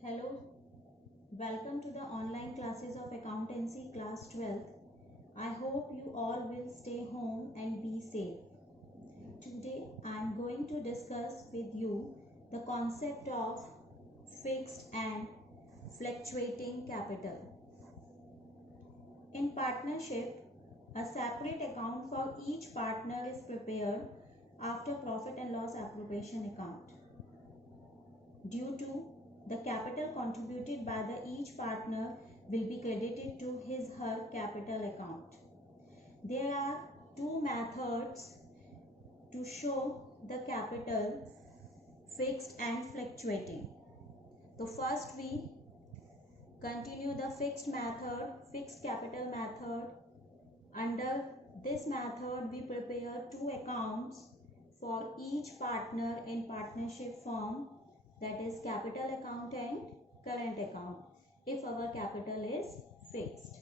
Hello, welcome to the online classes of accountancy class 12th. I hope you all will stay home and be safe. Today I am going to discuss with you the concept of fixed and fluctuating capital. In partnership, a separate account for each partner is prepared after profit and loss appropriation account. Due to the capital contributed by the each partner will be credited to his/her capital account. There are two methods to show the capital fixed and fluctuating. So first we continue the fixed capital method. Under this method we prepare two accounts for each partner in partnership firm, that is capital account and current account, if our capital is fixed.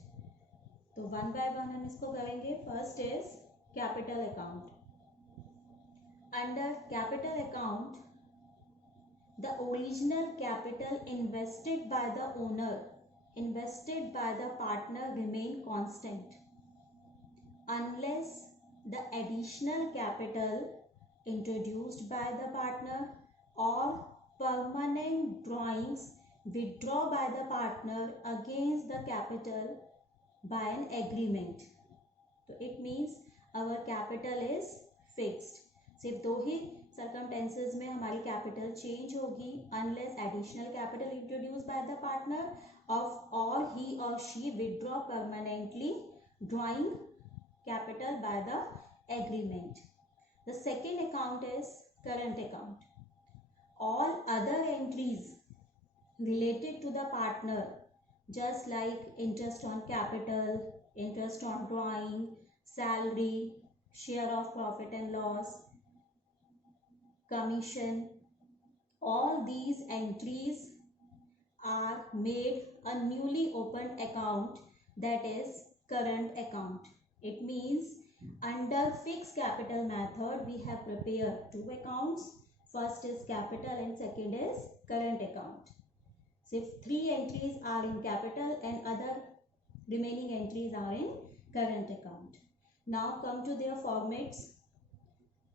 तो one by one हम इसको करेंगे. First is capital account. Under capital account the original capital invested by the partner remain constant unless the additional capital introduced by the partner or permanent drawings withdraw by the partner against the capital by an agreement. So it means our capital is fixed. सिर्फ दो ही सर्कमटेंसेस में हमारी capital change होगी, unless additional capital introduce by the partner of और ही और she withdraw permanently drawing capital by the agreement. The second account is current account. All other entries related to the partner, just like interest on capital, interest on drawing, salary, share of profit and loss, commission, all these entries are made a newly opened account, that is current account. It means under fixed capital method we have prepared two accounts. First is capital and second is current account. So if three entries are in capital and other remaining entries are in current account. Now come to their formats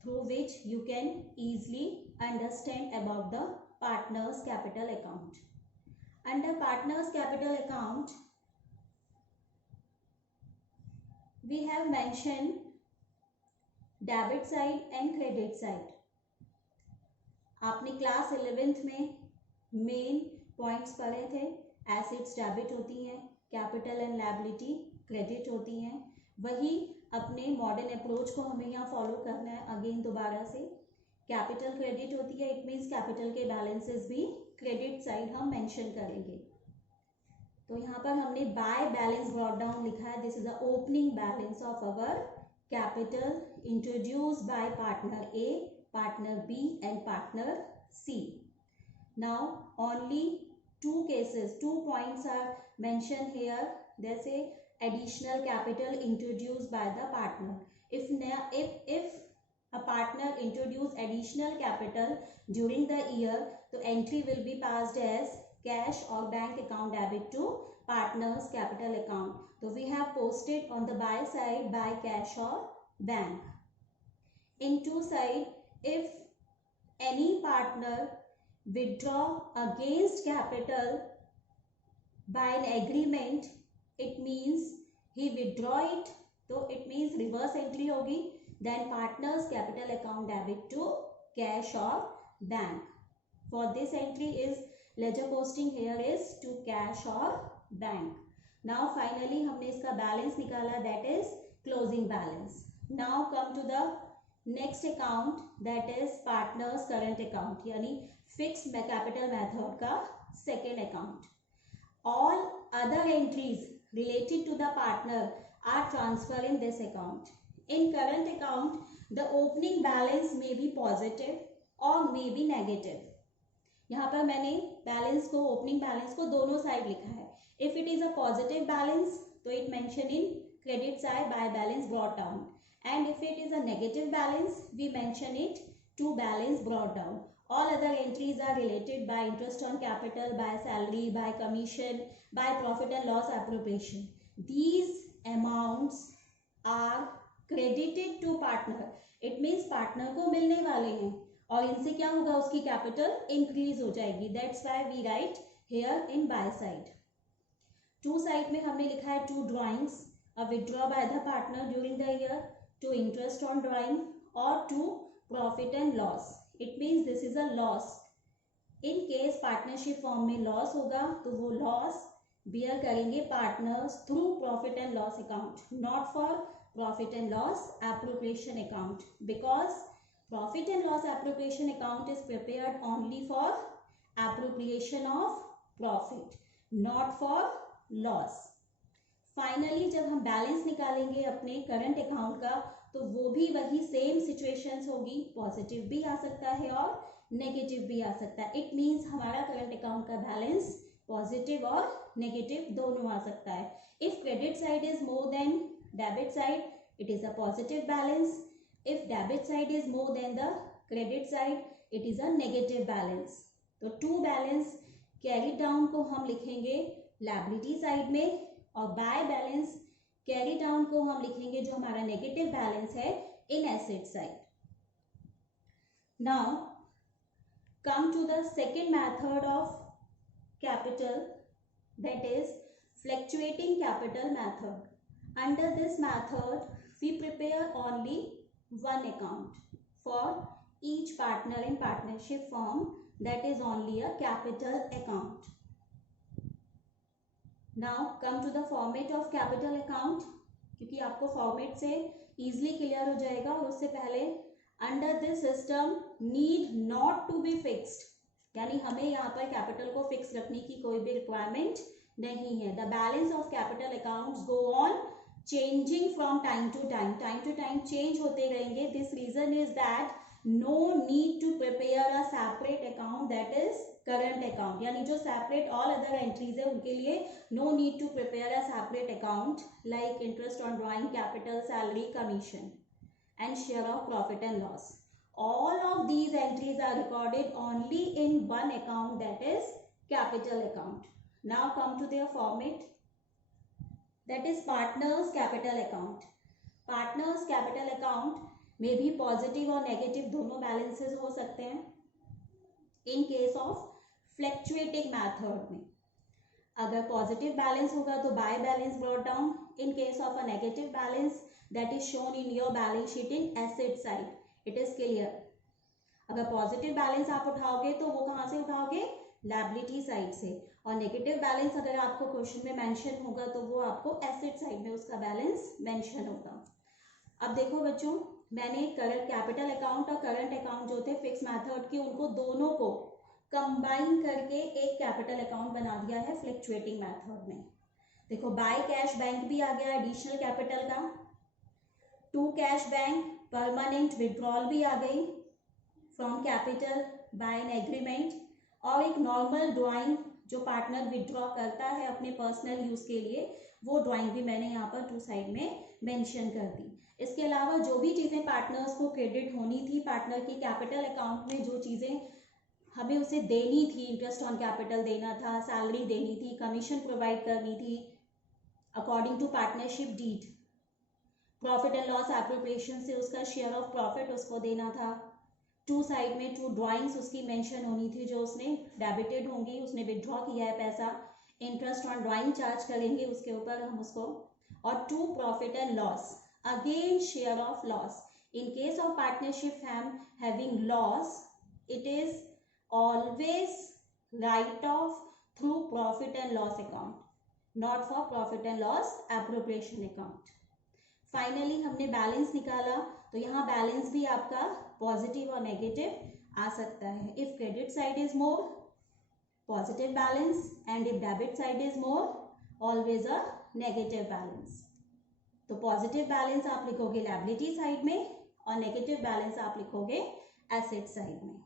through which you can easily understand about the partner's capital account. Under partner's capital account we have mentioned debit side and credit side. आपने class 11th में main points पढ़े थे. Assets debit होती हैं, capital and liability credit होती हैं. वही अपने मॉडर्न अप्रोच को हमें यहाँ फॉलो करना है. अगेन दोबारा से कैपिटल क्रेडिट होती है. इट मीन्स कैपिटल के बैलेंसेस भी क्रेडिट साइड हम मेंशन करेंगे. तो यहाँ पर हमने बाय बैलेंस ब्रॉट डाउन लिखा है. This is the opening balance of our capital introduced by partner A, partner B and partner C. Now only two points are mentioned here. They say additional capital introduced by the partner. If a partner introduce additional capital during the year, the entry will be passed as cash or bank account debit to partner's capital account. So we have posted on the buy side by cash or bank. In two side, if any partner withdraw against capital by an agreement, it means he withdraw it, so it means reverse entry होगी. Then partner's capital account debit to cash or bank. For this entry is ledger posting here is to cash or bank. Now finally हमने इसका बैलेंस निकाला, that is closing balance. Now come to the next account, that is partners current account, यानी fixed capital method का second account. All other entries related to the partner are transfer in this account. In current account the opening balance may be positive और may B negative. यहाँ पर मैंने बैलेंस को, opening balance को दोनों side लिखा है. If it is a positive balance तो it mention in credit side by balance brought down, and if it is a negative balance we mention it to balance brought down. All other entries are related by interest on capital, by salary, by commission, by profit and loss appropriation. These amounts are credited to partner. It means partner को मिलने वाले हैं और इनसे क्या होगा, उसकी capital increase हो जाएगी. That's why we write here in by side. To side में हमने लिखा है to drawings, a withdraw by the partner during the year, to interest on drawing और to profit and loss. It means this is a loss. In case partnership form में loss होगा तो वो loss bear करेंगे partners through profit and loss account, not for profit and loss appropriation account, because profit and loss appropriation account is prepared only for appropriation of profit, not for loss. Finally जब हम बैलेंस निकालेंगे अपने current account का तो वो भी वही same situations होगी. पॉजिटिव भी आ सकता है और नेगेटिव भी आ सकता है. इट मीन्स हमारा करंट अकाउंट का बैलेंस पॉजिटिव और नेगेटिव दोनों आ सकता है. If credit side is more than debit side, it is a positive balance. If debit side is more than the credit side, it is a negative balance. तो to balance carry down को हम लिखेंगे liability side में और by balance carry down को हम लिखेंगे जो हमारा नेगेटिव बैलेंस है in asset side. Now come to the second method of capital, that is fluctuating capital method. Under this method we prepare only one account for each partner in partnership firm, that is only a capital account. Now come to the format of capital account, क्योंकि आपको फॉर्मेट से easily clear हो जाएगा. और उससे पहले under this system need not to be fixed, यानी हमें यहाँ पर कैपिटल को फिक्स रखने की कोई भी रिक्वायरमेंट नहीं है. The balance of capital accounts go on changing from time to time. Time to time change होते रहेंगे. This reason is that no need to prepare a separate account, that is current account. यानी जो separate all other entries है उनके लिए no need to prepare a separate account like interest on drawing capital, salary, commission and share of profit and loss. All of these entries are recorded only in one account, that is capital account. Now come to their format, that is partners capital account. Partners capital account में भी पॉजिटिव और नेगेटिव दोनों बैलेंसेस हो सकते हैं. इन case of fluctuating method में अगर positive balance होगा तो bye balance brought down. In case of a negative balance that is shown in your balance sheet in asset side. It is clear. अगर पॉजिटिव बैलेंस आप उठाओगे तो वो कहाँ से उठाओगे, लायबिलिटी साइड से. और नेगेटिव बैलेंस अगर आपको क्वेश्चन में मेंशन होगा तो वो आपको एसेट साइड में उसका बैलेंस मेंशन होगा. अब देखो बच्चों, मैंने करंट कैपिटल अकाउंट और करंट अकाउंट जो थे फिक्स मेथड के, उनको दोनों को कंबाइन करके एक कैपिटल अकाउंट बना दिया है फ्लक्चुएटिंग मेथड में. देखो बाय कैश बैंक भी आ गया एडिशनल कैपिटल का. To cash bank permanent withdrawal भी आ गई from capital by an agreement. और एक नॉर्मल ड्राइंग जो पार्टनर विड्रॉ करता है अपने पर्सनल यूज के लिए, वो ड्राइंग भी मैंने यहाँ पर टू साइड में मेंशन कर दी. इसके अलावा जो भी चीज़ें पार्टनर्स को क्रेडिट होनी थी पार्टनर की कैपिटल अकाउंट में, जो चीज़ें हमें उसे देनी थी, इंटरेस्ट ऑन कैपिटल देना था, सैलरी देनी थी, कमीशन प्रोवाइड करनी थी according to partnership deed, profit and loss appropriation से उसका शेयर ऑफ प्रॉफिट उसको देना था. टू साइड में टू ड्राइंग्स उसकी मेंशन होनी थी जो उसने डेबिटेड होंगी, उसने विड्रॉ किया है पैसा, इंटरेस्ट ऑन ड्राइंग चार्ज करेंगे उसके ऊपर हम उसको. और to profit and loss, again share of loss. In case of partnership firm having loss, it is always write off through profit and loss account, not for profit and loss appropriation account. Finally हमने balance निकाला तो यहाँ बैलेंस भी आपका पॉजिटिव और नेगेटिव आ सकता है. If credit side is more, positive balance, and if debit side is more, always a negative balance. तो पॉजिटिव बैलेंस आप लिखोगे लायबिलिटी साइड में और नेगेटिव बैलेंस आप लिखोगे एसेट साइड में.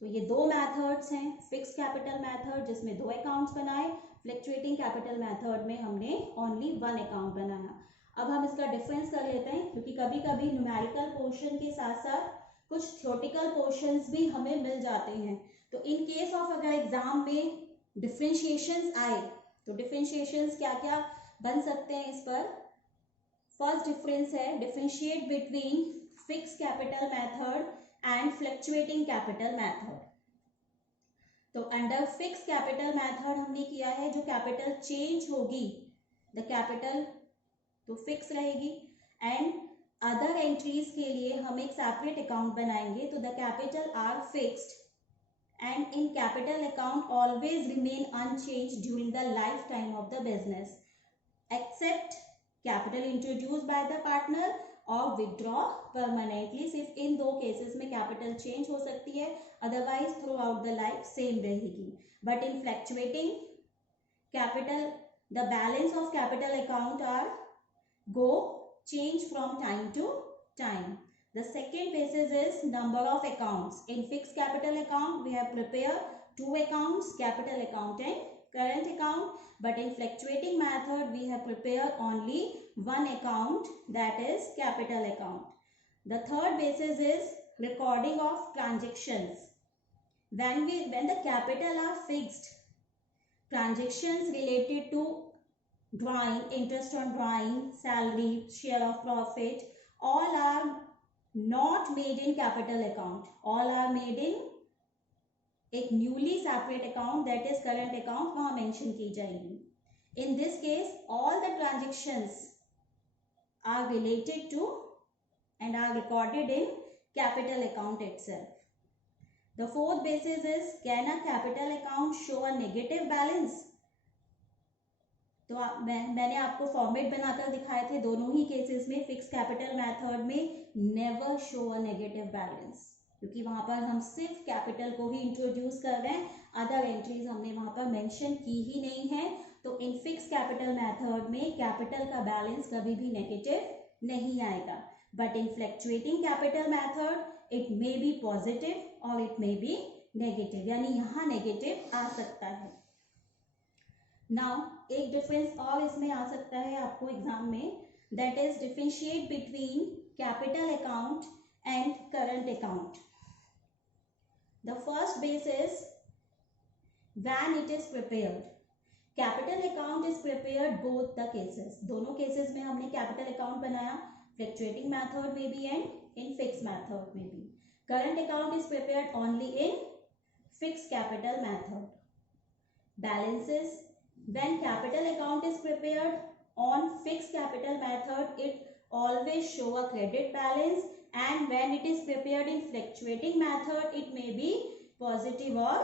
तो ये दो मेथड्स हैं. फिक्स कैपिटल मेथड जिसमें दो अकाउंट्स बनाए, फ्लक्चुएटिंग कैपिटल मेथड में हमने ओनली वन अकाउंट बनाया. अब हम इसका डिफरेंस कर लेते हैं, क्योंकि कभी कभी न्यूमेरिकल पोर्शन के साथ साथ कुछ थ्योरेटिकल पोर्शंस भी हमें मिल जाते हैं। तो इन केस ऑफ अगर एग्जाम में डिफरेंशिएशंस आए तो डिफरेंशिएशंस क्या क्या बन सकते हैं इस पर। फर्स्ट डिफरेंस है differentiate between fix capital method and fluctuating capital method. तो अंडर फिक्स कैपिटल मेथड हमने किया है जो कैपिटल चेंज होगी द कैपिटल तो फिक्स रहेगी एंड अदर एंट्रीज के लिए हम एक सेपरेट अकाउंट बनाएंगे तो the capital R fixed and in capital account always remain unchanged during the lifetime of the business except capital introduced by the partner or withdraw permanently। सिर्फ इन दो केसेस में capital change हो सकती है, otherwise throughout the life same रहेगी। But in fluctuating capital the balance of capital account are go change from time to time। The second basis is number of accounts। In fixed capital account we have prepared two accounts, capital account and current account, but in fluctuating method we have prepared only one account, that is capital account। The third basis is recording of transactions। When the capital are fixed, transactions related to drawing, interest on drawing, salary, share of profit, all are not made in capital account, all are made in एक newly separate account that is current account, वहां mention की जाएगी। In this case all the transactions are related to and are recorded in capital account itself. The fourth basis is can a capital account show a negative balance. तो मैंने आपको format बनाकर दिखाए थे दोनों ही केसेस में। फिक्स कैपिटल मेथड में never show a negative balance, क्योंकि वहां पर हम सिर्फ कैपिटल को ही इंट्रोड्यूस कर रहे हैं, अदर एंट्रीज हमने वहां पर मेंशन की ही नहीं है। तो इन फिक्स कैपिटल मेथड में कैपिटल का बैलेंस कभी भी नेगेटिव नहीं आएगा। But in fluctuating capital method it may be positive और इट मे बी नेगेटिव, यानी यहाँ नेगेटिव आ सकता है। नाउ एक डिफरेंस और इसमें आ सकता है आपको एग्जाम में, that is differentiate between capital account and current account. The first base is when it is prepared. Capital account is prepared both the cases, दोनों केसेस में हमने कैपिटल अकाउंट बनाया, फ्लक्चुएटिंग मेथड में भी एंड इन फिक्स मेथड में भी। Current account is prepared only in fix capital method. Balances when capital account is prepared on fixed capital method it always show a credit balance, and when it is prepared in fluctuating method it may be positive or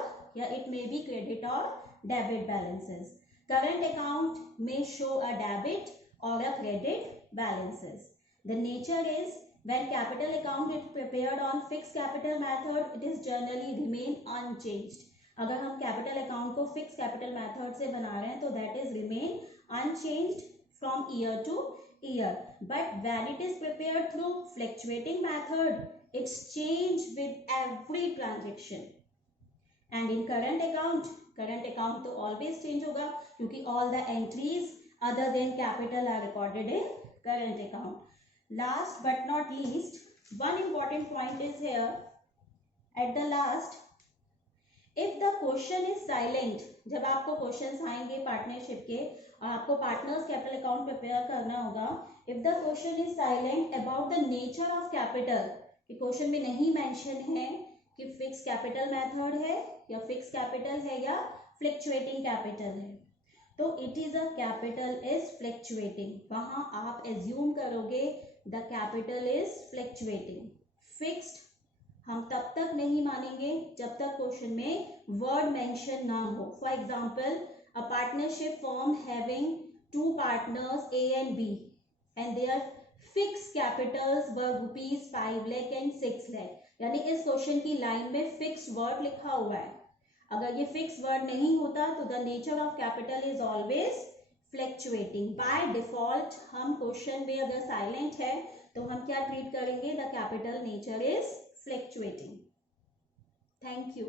it may be credit or debit balances। current account may show a debit or a credit balances। the nature is when capital account is prepared on fixed capital method it is generally remain unchanged। अगर हम capital account को fix capital method से बना रहे हैं तो that is remain unchanged from year two year. But when it is prepared through fluctuating method it's change with every transaction. And in current account तो always change होगा, क्योंकि all the entries other than capital R recorded in current account. Last but not least, one important point is here at the last, if the question is silent. जब आपको क्वेश्चंस आएंगे पार्टनरशिप के और आपको partners capital account prepare करना होगा, if the question is silent about the nature of capital, कि क्वेश्चन में नहीं मेंशन है कि फिक्स कैपिटल मेथड है या फिक्स कैपिटल है या फ्लक्चुएटिंग कैपिटल है, तो it is a capital is fluctuating, वहां आप एज्यूम करोगे the capital is fluctuating. Fixed हम तब तक नहीं मानेंगे जब तक क्वेश्चन में वर्ड मेंशन ना हो। For example a partnership form having two partners A and B and their fix capitals were ₹5 lakh and 6 lakh, यानी इस क्वेश्चन की लाइन में फिक्स वर्ड लिखा हुआ है। अगर ये फिक्स वर्ड नहीं होता तो the nature of capital is always fluctuating. By default हम क्वेश्चन में अगर साइलेंट है तो हम क्या ट्रीट करेंगे, the capital nature is fluctuating। Thank you।